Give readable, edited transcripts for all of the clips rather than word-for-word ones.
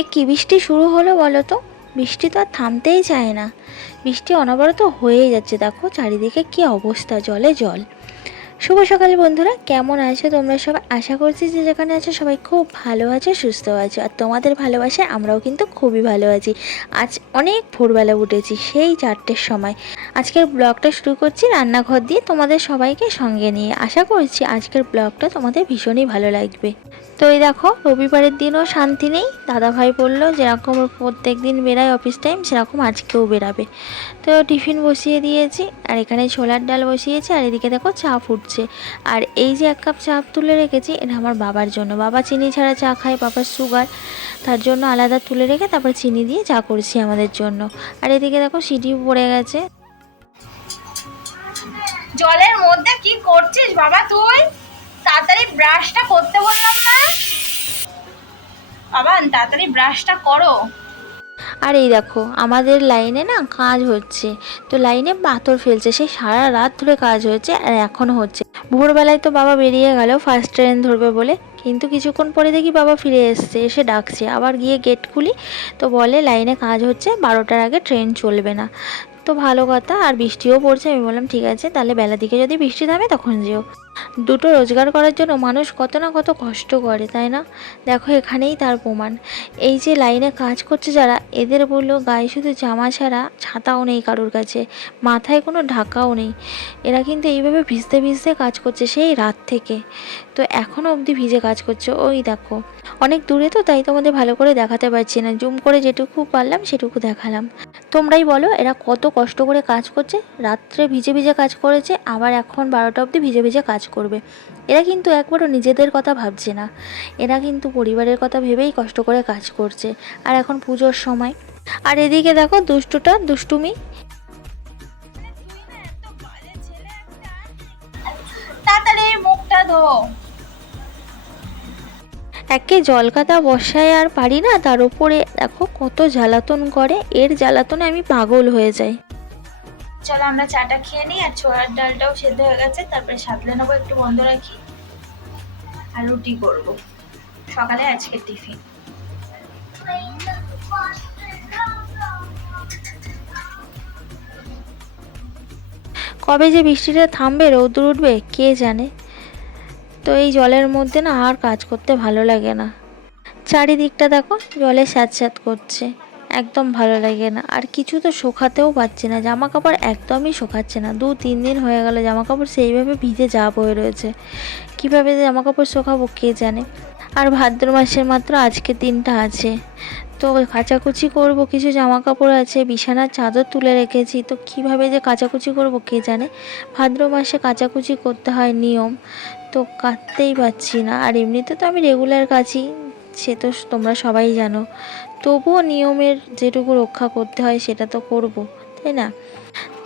এ কি বৃষ্টি শুরু হলো বলো তো? বৃষ্টি তো আর থামতেই চায় না। বৃষ্টি অনবরত হয়েই যাচ্ছে, দেখো চারিদিকে কি অবস্থা, জলে জল। শুভ সকাল বন্ধুরা, কেমন আছো তোমরা সবাই? আশা করছি যে যেখানে আছো সবাই খুব ভালো আছো, সুস্থ আছো, আর তোমাদের ভালোবাসায় আমরাও কিন্তু খুবই ভালো আছি। আজ অনেক ভোরবেলা উঠেছি, সেই 4টের সময়। আজকের ব্লগটা শুরু করছি রান্নাঘর দিয়ে, তোমাদের সবাইকে সঙ্গে নিয়ে। আশা করছি আজকের ব্লগটা তোমাদের ভীষণই ভালো লাগবে। তো এই দেখো, রবিবারের দিনও শান্তি নেই। দাদাভাই বললো যেরকম প্রত্যেক দিন বেরায় অফিস টাইম, সেরকম আজকেও বেরাবে। তো টিফিন বসিয়ে দিয়েছি, আর এখানে ছোলার ডাল বসিয়েছি, আর এদিকে দেখো চা ফুটছে। আর এই যে 1 কাপ চা তুলে রেখেছি, এটা আমার বাবার জন্য। বাবা চিনি ছাড়া চা খায়, বাবার সুগার, তার জন্য আলাদা তুলে রেখে তারপর চিনি দিয়ে চা করছি আমাদের জন্য। আর এদিকে দেখো সিটিও পড়ে গেছে। জলের মধ্যে কি করছিস বাবা তুই? তাড়াতাড়ি ব্রাশটা করতে বললাম না বাবা, তাড়াতাড়ি ব্রাশটা করো। আর এই দেখো আমাদের লাইনে না কাজ হচ্ছে, তো লাইনে পাথর ফেলছে, সেই সারা রাত ধরে কাজ হচ্ছে আর এখনও হচ্ছে। ভোরবেলায় তো বাবা বেরিয়ে গেল ফার্স্ট ট্রেন ধরবে বলে, কিন্তু কিছুক্ষণ পরে দেখি বাবা ফিরে এসছে, এসে ডাকছে। আবার গিয়ে গেট খুলি, তো বলে লাইনে কাজ হচ্ছে, 12টার আগে ট্রেন চলবে না। তো ভালো কথা, আর বৃষ্টিও পড়ছে। আমি বললাম ঠিক আছে, তাহলে বেলা দিকে যদি বৃষ্টি থামে তখন যেও। দুটো রোজগার করার জন্য মানুষ কত না কত কষ্ট করে, তাই না? দেখো এখানেই তার প্রমাণ। এই যে লাইনে কাজ করছে যারা, এদের বললো গায়ে শুধু জামা ছাড়া ছাতাও নেই কারোর কাছে, মাথায় কোনো ঢাকাও নেই। এরা কিন্তু এইভাবে ভিজতে ভিজতে কাজ করছে সেই রাত থেকে, তো এখনও অবধি ভিজে কাজ করছে। ওই দেখো অনেক দূরে তো, তাই তোমাদের ভালো করে দেখাতে পারছি না, জুম করে যেটুকু পারলাম সেটুকু দেখালাম। তোমরাই বলো এরা কত কষ্ট করে কাজ করছে, রাত্রে ভিজে ভিজে কাজ করেছে, আবার এখন 12টা অবধি ভিজে ভিজে কাজ করবে। এরা কিন্তু একবারও নিজেদের কথা ভাবছে না, এরা কিন্তু পরিবারের কথা ভেবেই কষ্ট করে কাজ করছে। আর এখন পুজোর সময়। আর এদিকে দেখো দুষ্টুটা দুষ্টুমি। তাড়াতাড়ি মুখটা ধো। একে জলকাতা বর্ষায় আর পারি না, তার উপরে দেখো কত জ্বালাতন করে, এর জ্বালাতনে আমি পাগল হয়ে যাই। চলো আমরা চাটা খেয়ে নিই, আর ছোলার ডালটাও সেদ্ধ হয়ে গেছে, তারপরে সাতলে নেবো, একটু বন্ধ রাখি। আর রুটি করব সকালে আজকে টিফিন। কবে যে বৃষ্টিটা থামবে, রৌদ্র উঠবে কে জানে। তো এই জলের মধ্যে না আর কাজ করতে ভালো লাগে না। চারিদিকটা দেখো জলে স্যাঁতস্যাঁত করছে, একদম ভালো লাগে না। আর কিছু তো শোকাতেও পারছি না, জামা কাপড় একদমই শোকাচ্ছে না। 2-3 দিন হয়ে গেল জামা কাপড় সেইভাবে ভিজে যা বয়ে রয়েছে, কীভাবে যে জামা কাপড় শোকাবো কে জানে। আর ভাদ্র মাসের মাত্র আজকে দিনটা আছে, তো কাচাকুচি করব, কিছু জামা কাপড় আছে, বিছানার চাদর তুলে রেখেছি, তো কিভাবে যে কাচাকুচি করব কে জানে। ভাদ্র মাসে কাচাকুচি করতে হয় নিয়ম, তো কাটতেই পারছি না। আর এমনিতে তো আমি রেগুলার কাচি, সে তো তোমরা সবাই জানো, তবুও নিয়মের যেটুকু রক্ষা করতে হয় সেটা তো করব, তাই না?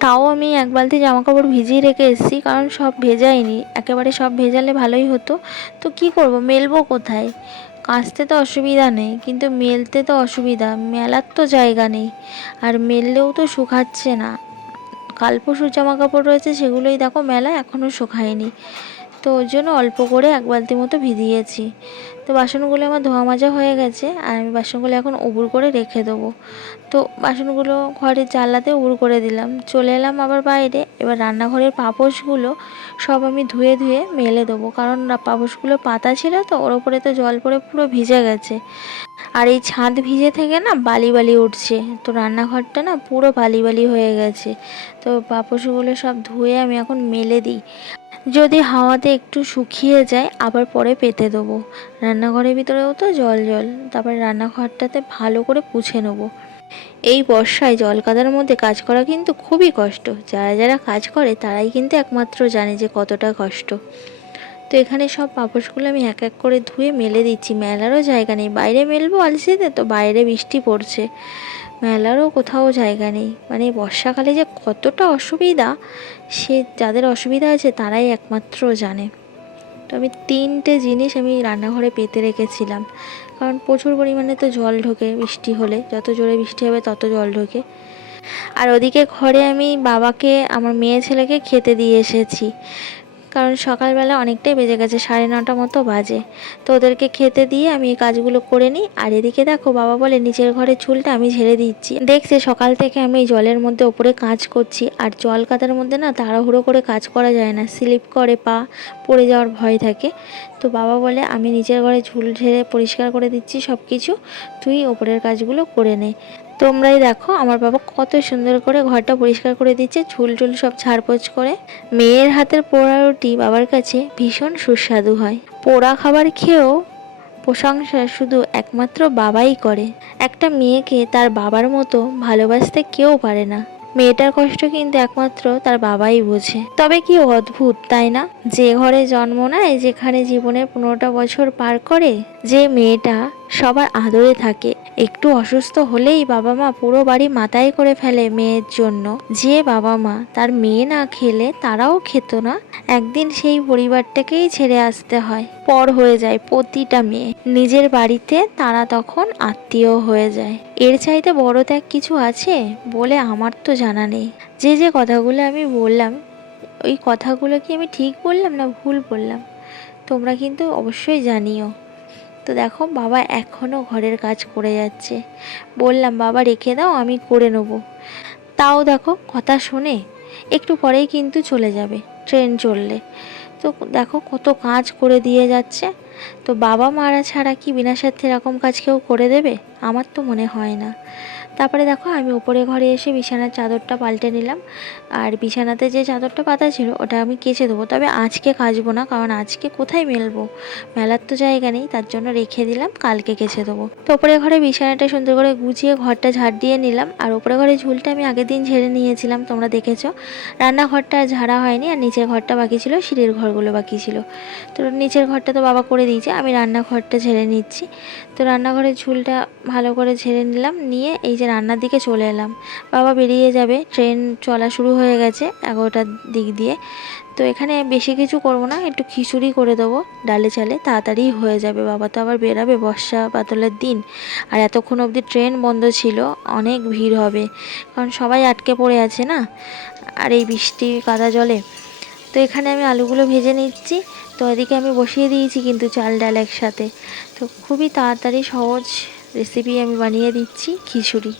তাও আমি 1 বালতি জামা কাপড় ভিজিয়ে রেখে এসেছি, কারণ সব ভেজাইনি, একেবারে সব ভেজালে ভালোই হতো। তো কি করব, মেলবো কোথায়? কাচতে তো অসুবিধা নেই, কিন্তু মেলতে তো অসুবিধা, মেলার তো জায়গা নেই। আর মেললেও তো শুকাচ্ছে না। কাল পরশুর জামা কাপড় রয়েছে, সেগুলোই দেখো মেলা এখনও শুকায়নি। তো ওর জন্য অল্প করে 1 বালতি মতো ভিজিয়েছি। তো বাসনগুলো আমার ধোয়া মাজা হয়ে গেছে, আর আমি বাসনগুলো এখন উবুড় করে রেখে দেবো। তো বাসনগুলো ঘরের জানলাতে উবুড় করে দিলাম, চলে এলাম আবার বাইরে। এবার রান্নাঘরের পাপোশগুলো সব আমি ধুয়ে ধুয়ে মেলে দেবো, কারণ পাপোশগুলো পাতা ছিল তো, ওর ওপরে তো জল পড়ে পুরো ভিজে গেছে। আর এই ছাদ ভিজে থেকে না বালি বালি উঠছে, তো রান্নাঘরটা না পুরো বালি বালি হয়ে গেছে। তো পাপোশগুলো সব ধুয়ে আমি এখন মেলে দিই, যদি হাওয়াতে একটু শুকিয়ে যায় আবার পরে পেতে দেবো। রান্নাঘরের ভিতরেও তো জল জল, তারপরে রান্নাঘরটাতে ভালো করে পুছে নেবো। এই বর্ষায় জল কাদার মধ্যে কাজ করা কিন্তু খুবই কষ্ট, যারা যারা কাজ করে তারাই কিন্তু একমাত্র জানে যে কতটা কষ্ট। তো এখানে সব পাপোশগুলো আমি এক এক করে ধুয়ে মেলে দিচ্ছি, মেলারও জায়গা নেই। বাইরে মেলবো আলসিতে, তো বাইরে বৃষ্টি পড়ছে, মেলারও কোথাও জায়গা নেই। মানে বর্ষাকালে যে কতটা অসুবিধা, সে যাদের অসুবিধা আছে তারাই একমাত্র জানে। তো আমি 3টে জিনিস আমি রান্নাঘরে পেতে রেখেছিলাম, কারণ প্রচুর পরিমাণে তো জল ঢোকে বৃষ্টি হলে, যত জোরে বৃষ্টি হবে তত জল ঢোকে। আর ওদিকে ঘরে আমি বাবাকে, আমার মেয়ে ছেলেকে খেতে দিয়ে এসেছি। কারণ সকালবেলা অনেকটাই বেজে গেছে, 9:30 মতো বাজে। তো ওদেরকে খেতে দিয়ে আমি এই কাজগুলো করে নিই। আর এদিকে দেখো বাবা বলে নিচের ঘরের চুলটা আমি ঝেড়ে দিচ্ছি। দেখছে সকাল থেকে আমি এই জলের মধ্যে ওপরে কাজ করছি, আর জল কাদার মধ্যে না তাড়াহুড়ো করে কাজ করা যায় না, স্লিপ করে পা, পড়ে যাওয়ার ভয় থাকে। তো বাবা বলে আমি নিচের ঘরে ঝুল ঝেড়ে পরিষ্কার করে দিচ্ছি সব কিছু, তুই ওপরের কাজগুলো করে নে। তোমরাই দেখো আমার বাবা কত সুন্দর করে ঘরটা পরিষ্কার করে দিচ্ছে, ঝুল ঝুল সব ঝাড়পোছ করে। মেয়ের হাতের পোড়া রুটি বাবার কাছে ভীষণ সুস্বাদু হয়। পোড়া খাবার খেয়েও প্রশংসা শুধু একমাত্র বাবাই করে। একটা মেয়েকে তার বাবার মতো ভালোবাসতে কেউ পারে না। মেয়েটার কষ্ট কিন্তু একমাত্র তার বাবাই বোঝে। তবে কি অদ্ভুত তাই না, যে ঘরে জন্ম নেয়, যেখানে জীবনের 15টা বছর পার করে, যে মেয়েটা সবার আদরে থাকে, একটু অসুস্থ হলেই বাবা মা পুরো বাড়ি মাথায় করে ফেলে মেয়ের জন্য। যে বাবা মা তার মেয়ে না খেলে তারাও খেত না, একদিন সেই পরিবারটাকেই ছেড়ে আসতে হয়, পর হয়ে যায় প্রতিটা মেয়ে। নিজের বাড়িতে তারা তখন আত্মীয় হয়ে যায়। এর চাইতে বড় ত্যাগ কিছু আছে বলে আমার তো জানা নেই। যে যে কথাগুলো আমি বললাম, ওই কথাগুলো কি আমি ঠিক বললাম না ভুল বললাম, তোমরা কিন্তু অবশ্যই জানিও। তো দেখো বাবা এখনও ঘরের কাজ করে যাচ্ছে। বললাম বাবা রেখে দাও, আমি করে নেবো। তাও দেখো কথা শুনে একটু পরেই কিন্তু চলে যাবে ট্রেন চললে। তো দেখো কত কাজ করে দিয়ে যাচ্ছে। তো বাবা মারা ছাড়া কি বিনা স্বার্থে এরকম কাজ কেউ করে দেবে? আমার তো মনে হয় না। তারপরে দেখো আমি উপরে ঘরে এসে বিছানার চাদরটা পাল্টে নিলাম। আর বিছানাতে যে চাদরটা পাতা ছিল ওটা আমি কেচে দেবো, তবে আজকে কাচবো না, কারণ আজকে কোথায় মেলবো, মেলার তো জায়গা নেই, তার জন্য রেখে দিলাম, কালকে কেচে দেবো। তো উপরে ঘরে বিছানাটা সুন্দর করে গুছিয়ে ঘরটা ঝাড় দিয়ে নিলাম। আর উপরে ঘরে ঝুলটা আমি আগের দিন ঝেড়ে নিয়েছিলাম, তোমরা দেখেছো। রান্নাঘরটা আর ঝাড়া হয়নি, আর নিচের ঘরটা বাকি ছিল, সিঁড়ির ঘরগুলো বাকি ছিল। তো নিচের ঘরটা তো বাবা করে দিয়েছে, আমি রান্নাঘরটা ঝেড়ে নিচ্ছি। তো রান্নাঘরের ঝুলটা ভালো করে ঝেড়ে নিলাম, নিয়ে এই যে রান্নার দিকে চলে এলাম। বাবা বেরিয়ে যাবে, ট্রেন চলা শুরু হয়ে গেছে 11টার দিক দিয়ে। তো এখানে বেশি কিছু করবো না, একটু খিচুড়ি করে দেবো ডালে চালে, তাড়াতাড়ি হয়ে যাবে। বাবা তো আবার বেরাবে বর্ষা বাদলের দিন, আর এতক্ষণ অবধি ট্রেন বন্ধ ছিল, অনেক ভিড় হবে, কারণ সবাই আটকে পড়ে আছে না, আর এই বৃষ্টি কাদা জলে। তো এখানে আমি আলুগুলো ভেজে নিচ্ছি। তো এদিকে আমি বসিয়ে দিয়েছি কিন্তু চাল ডাল একসাথে। তো খুবই তাড়াতাড়ি সহজ রেসিপি আমি বানিয়ে দিচ্ছি খিচুড়ি।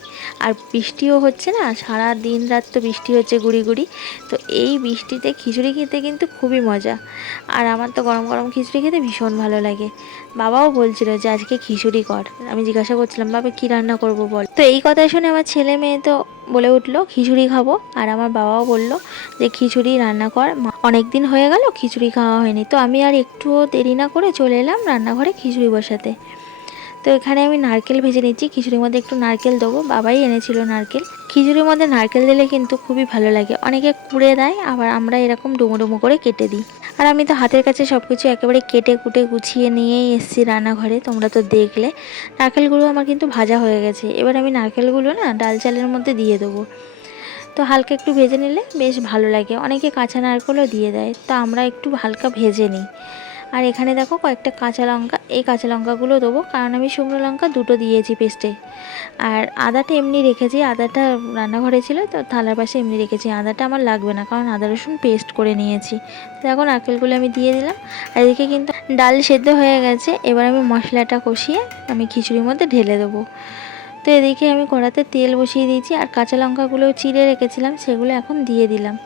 আর বৃষ্টিও হচ্ছে না, সারা দিন রাত তো বৃষ্টি হচ্ছে গুড়ি গুড়ি। তো এই বৃষ্টিতে খিচুড়ি খেতে কিন্তু খুবই মজা। আর আমার তো গরম গরম খিচুড়ি খেতে ভীষণ ভালো লাগে। বাবাও বলছিল যে আজকে খিচুড়ি কর। আমি জিজ্ঞাসা করছিলাম বাবা কী রান্না করব বল। তো এই কথা শুনে আমার ছেলে মেয়ে তো বলে উঠলো খিচুড়ি খাবো। আর আমার বাবাও বলল যে খিচুড়ি রান্না কর, অনেক দিন হয়ে গেল খিচুড়ি খাওয়া হয়নি। তো আমি আর একটুও দেরি না করে চলে এলাম রান্নাঘরে খিচুড়ি বসাতে। তো এখানে আমি নারকেল ভেজে নিচ্ছি, খিচুড়ির মধ্যে একটু নারকেল দেবো, বাবাই এনেছিল নারকেল। খিচুড়ির মধ্যে নারকেল দিলে কিন্তু খুবই ভালো লাগে, অনেকে কুড়ে দেয়, আবার আমরা এরকম ডুমো ডুমো করে কেটে দিই। আর আমি তো হাতের কাছে সব কিছু একেবারে কেটে কুটে গুছিয়ে নিয়েই এসেছি রান্নাঘরে, তোমরা তো দেখলে। নারকেলগুলো আমার কিন্তু ভাজা হয়ে গেছে, এবার আমি নারকেলগুলো না ডাল চালের মধ্যে দিয়ে দেবো। তো হালকা একটু ভেজে নিলে বেশ ভালো লাগে, অনেকে কাঁচা নারকেলও দিয়ে দেয়, তো আমরা একটু হালকা ভেজে নিই। আর এখানে দেখো কয়েকটা কাঁচা লঙ্কা, এই কাঁচা লঙ্কাগুলো দেবো, কারণ আমি শুকনো লঙ্কা দুটো দিয়েছি পেস্টে। আর আদাটা এমনি রেখেছি, আদাটা রান্নাঘরে ছিল তো থালার পাশে এমনি রেখেছি, আদাটা আমার লাগবে না, কারণ আদা রসুন পেস্ট করে নিয়েছি। তো এখন নারকেলগুলো আমি দিয়ে দিলাম। আর এদিকে কিন্তু ডাল সেদ্ধ হয়ে গেছে, এবার আমি মশলাটা কষিয়ে আমি খিচুড়ির মধ্যে ঢেলে দেবো। তো এদিকে আমি কড়াতে তেল বসিয়ে দিয়েছি, আর কাঁচা লঙ্কাগুলো চিড়ে রেখেছিলাম সেগুলো এখন দিয়ে দিলাম।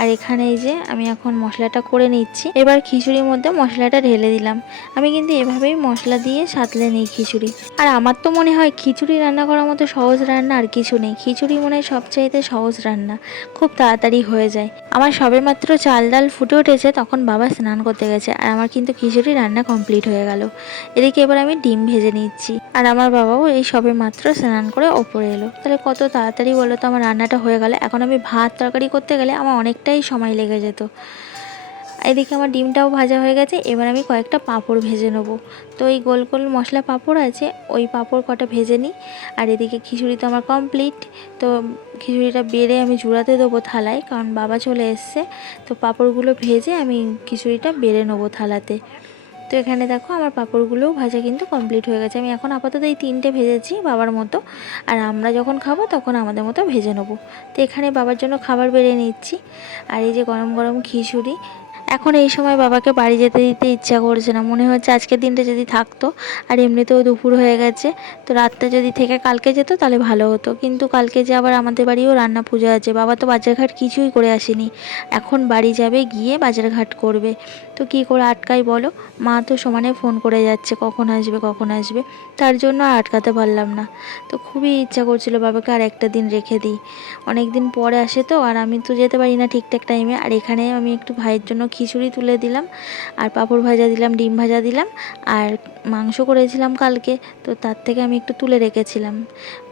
আর এখানে এই যে আমি এখন মশলাটা করে নিচ্ছি, এবার খিচুড়ির মধ্যে মশলাটা ঢেলে দিলাম। আমি কিন্তু এভাবেই মশলা দিয়ে সাঁতলে নিই খিচুড়ি। আর আমার তো মনে হয় খিচুড়ি রান্না করার মতো সহজ রান্না আর কিছু নেই, খিচুড়ি মনে হয় সবচাইতে সহজ রান্না, খুব তাড়াতাড়ি হয়ে যায়। আমার সবেমাত্র চাল ডাল ফুটে উঠেছে, তখন বাবা স্নান করতে গেছে, আর আমার কিন্তু খিচুড়ি রান্না কমপ্লিট হয়ে গেল। এদিকে এবার আমি ডিম ভেজে নিচ্ছি, আর আমার বাবাও এই সবে মাত্র স্নান করে ওপরে এলো। তাহলে কত তাড়াতাড়ি বলো তো আমার রান্নাটা হয়ে গেল। এখন আমি ভাত তরকারি করতে গেলে আমার অনেকটাই সময় লেগে যেত। এদিকে আমার ডিমটাও ভাজা হয়ে গেছে, এবার আমি কয়েকটা পাঁপড় ভেজে নেবো। তো এই গোল গোল মশলা পাঁপড় আছে, ওই পাঁপড় কটা ভেজে নিই। আর এদিকে খিচুড়ি তো আমার কমপ্লিট। তো খিচুড়িটা বেড়ে আমি জুড়াতে দেবো থালায়, কারণ বাবা চলে এসছে। তো পাঁপড়গুলো ভেজে আমি খিচুড়িটা বেড়ে নেবো থালাতে। তো এখানে দেখো আমার পাঁপড়গুলোও ভাজা কিন্তু কমপ্লিট হয়ে গেছে। আমি এখন আপাতত এই 3টে ভেজেছি বাবার মতো, আর আমরা যখন খাবো তখন আমাদের মতো ভেজে নেবো। তো এখানে বাবার জন্য খাবার বেড়ে নিচ্ছি। আর এই যে গরম গরম খিচুড়ি, এখন এই সময় বাবাকে বাড়ি যেতে দিতে ইচ্ছা করছে না, মনে হচ্ছে আজকের দিনটা যদি থাকতো। আর এমনিতেও দুপুর হয়ে গেছে, তো রাতটা যদি থেকে কালকে যেত তাহলে ভালো হতো। কিন্তু কালকে যে আবার আমাদের বাড়িও রান্না পুজো আছে, বাবা তো বাজারঘাট কিছুই করে আসেনি, এখন বাড়ি যাবে, গিয়ে বাজারঘাট করবে। তো কি করে আটকাই বলো, মা তো সমানে ফোন করে যাচ্ছে কখন আসবে কখন আসবে, তার জন্য আর আটকাতে পারলাম না। তো খুবই ইচ্ছা করছিল বাবাকে আর একটা দিন রেখে দিই, অনেক দিন পরে আসে তো, আর আমি তো যেতে পারি না ঠিকঠাক টাইমে। আর এখানে আমি একটু ভাইয়ের জন্য খিচুড়ি তুলে দিলাম, আর পাঁপড় ভাজা দিলাম, ডিম ভাজা দিলাম, আর মাংস করেছিলাম কালকে, তো তার থেকে আমি একটু তুলে রেখেছিলাম।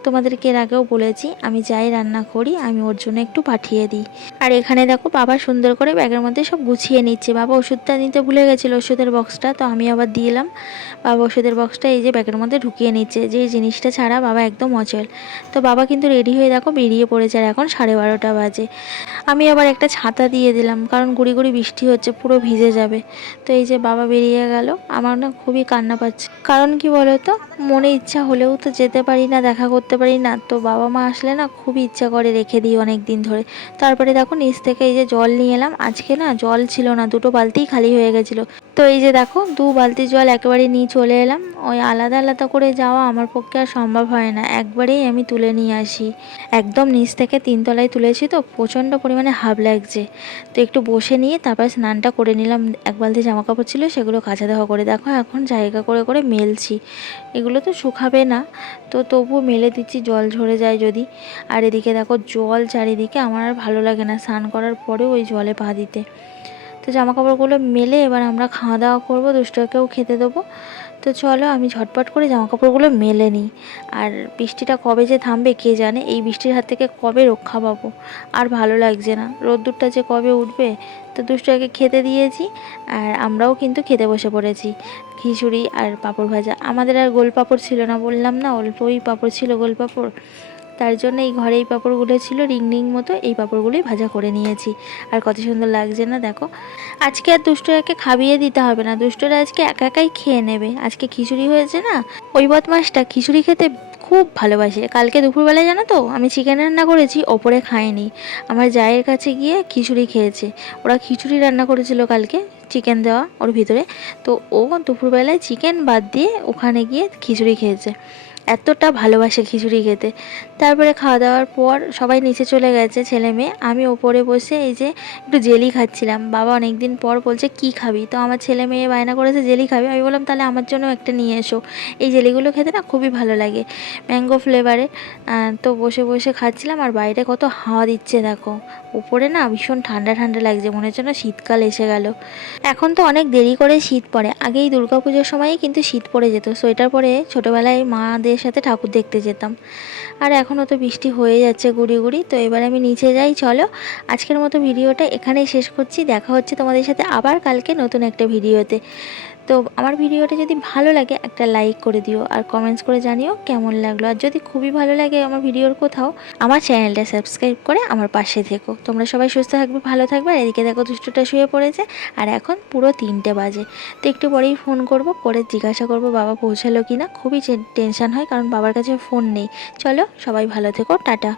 তোমাদেরকে এর আগেও বলেছি, আমি যাই রান্না করি আমি ওর জন্য একটু পাঠিয়ে দিই। আর এখানে দেখো বাবা সুন্দর করে ব্যাগের মধ্যে সব গুছিয়ে নিচ্ছে। বাবা ওষুধটা নিতে ভুলে গেছিলো, ওষুধের বক্সটা, তো আমি আবার দিলাম। বাবা ওষুধের বক্সটা এই যে ব্যাগের মধ্যে ঢুকিয়ে নিচ্ছে, যে জিনিসটা ছাড়া বাবা একদম অচল। তো বাবা কিন্তু রেডি হয়ে দেখো বেরিয়ে পড়েছে, আর এখন 12:30 বাজে। আমি আবার একটা ছাতা দিয়ে দিলাম, কারণ গুড়ি গুড়ি বৃষ্টি হচ্ছে, পুরো ভিজে যাবে। তো এই যে বাবা বেরিয়ে গেল, আমার না খুবই কান্না পাচ্ছে। কারণ কি বলো তো, মনে ইচ্ছা হলেও তো যেতে পারি না, দেখা করতে পারি না। তো বাবা মা আসলে না খুবই ইচ্ছা করে রেখে দিই অনেক দিন ধরে। তারপরে দেখো নিচ থেকে এই যে জল নিয়ে এলাম, আজকে না জল ছিল না, দুটো বালতিই খালি হয়ে গেছিলো। তো এই যে দেখো 2 বালতি জল একেবারে নিয়ে চলে এলাম। ওই আলাদা আলাদা করে যাওয়া আমার পক্ষে আর সম্ভব হয় না, একবারেই আমি তুলে নিয়ে আসি। একদম নিচ থেকে 3 তলায় তুলেছি, তো প্রচণ্ড পরিমাণে হাব লাগছে। তো একটু বসে নিয়ে তারপর স্নানটা করে নিলাম। 1 বালতি জামা কাপড় ছিল, সেগুলো কাচা দেওয়া করে দেখো এখন জায়গা করে করে মেলছি। এগুলো তো শুকাবে না, তো তবুও মেলে দিচ্ছি, জল ঝরে যায় যদি। আর এদিকে দেখো জল চারিদিকে, আমার আর ভালো লাগে না স্নান করার পরেও ওই জলে পা দিতে। তো জামা কাপড়গুলো মেলে এবার আমরা খাওয়া দাওয়া করবো, দুষ্টকেও খেতে দেবো। তো চলো আমি ঝটপট করে জামা কাপড়গুলো মেলে নিই। আর বৃষ্টিটা কবে যে থামবে কে জানে, এই বৃষ্টির হাত থেকে কবে রক্ষা পাবো। আর ভালো লাগছে না, রোদ্দুরটা যে কবে উঠবে। তো দুষ্টকে খেতে দিয়েছি, আর আমরাও কিন্তু খেতে বসে পড়েছি। খিচুড়ি আর পাঁপড় ভাজা, আমাদের আর গোল পাঁপড় ছিল না, বললাম না অল্পই পাঁপড় ছিল গোল পাঁপড়। তার জন্য এই ঘরে এই পাঁপড়গুলো ছিল রিং রিং মতো, এই পাঁপড়গুলোই ভাজা করে নিয়েছি। আর কত সুন্দর লাগছে না দেখো। আজকে আর দুষ্টটাকে খাইয়ে দিতে হবে না, দুষ্টরা আজকে একা একাই খেয়ে নেবে। আজকে খিচুড়ি হয়েছে না, ওই বদমাসটা খিচুড়ি খেতে খুব ভালোবাসে। কালকে দুপুরবেলায় জানো তো আমি চিকেন রান্না করেছি, ওপরে খায়নি, আমার জায়ের কাছে গিয়ে খিচুড়ি খেয়েছে। ওরা খিচুড়ি রান্না করেছিল কালকে, চিকেন দেওয়া ওর ভিতরে, তো ও দুপুরবেলায় চিকেন বাদ দিয়ে ওখানে গিয়ে খিচুড়ি খেয়েছে। এতটা ভালোবাসে খিচুড়ি খেতে। তারপরে খাওয়া দাওয়ার পর সবাই নিচে চলে গেছে ছেলে মেয়ে, আমি ওপরে বসে এই যে একটু জেলি খাচ্ছিলাম। বাবা অনেক দিন পর বলছে কি খাবি, তো আমার ছেলে মেয়ে বায়না করেছে জেলি খাবি, আমি বললাম তাহলে আমার জন্য একটা নিয়ে এসো। এই জেলিগুলো খেতে না খুবই ভালো লাগে, ম্যাঙ্গো ফ্লেভারে। তো বসে বসে খাচ্ছিলাম, আর বাইরে কত হাওয়া দিচ্ছে দেখো, উপরে না ভীষণ ঠান্ডা ঠান্ডা লাগছে, মনে হচ্ছে না শীতকাল এসে গেল। এখন তো অনেক দেরি করে শীত পড়ে, আগেই দুর্গাপুজোর সময়ই কিন্তু শীত পড়ে যেত, সোয়েটার পরে ছোটোবেলায় মাদের সাথে ঠাকুর দেখতে যেতাম। আর এখনও তো বৃষ্টি হয়ে যাচ্ছে গুড়ি গুড়ি। তো এবার আমি নিচে যাই, চলো আজকের মতো ভিডিওটা এখানেই শেষ করছি। দেখা হচ্ছে তোমাদের সাথে আবার কালকে নতুন একটা ভিডিওতে। তো আমার ভিডিওটা যদি ভালো লাগে একটা লাইক করে দিও, আর কমেন্টস করে জানিও কেমন লাগলো। আর যদি খুবই ভালো লাগে আমার ভিডিওর কোথাও, আমার চ্যানেলটা সাবস্ক্রাইব করে আমার পাশে থেকো। তোমরা সবাই সুস্থ থাকবে, ভালো থাকবে। আর এদিকে দেখো দুষ্টুটা শুয়ে পড়েছে, আর এখন পুরো 3টে বাজে। তো একটু পরেই ফোন করব, করে জিজ্ঞাসা করব বাবা পৌঁছালো কি না। খুবই টেনশন হয়, কারণ বাবার কাছে ফোন নেই। চলো সবাই ভালো থেকো, টাটা।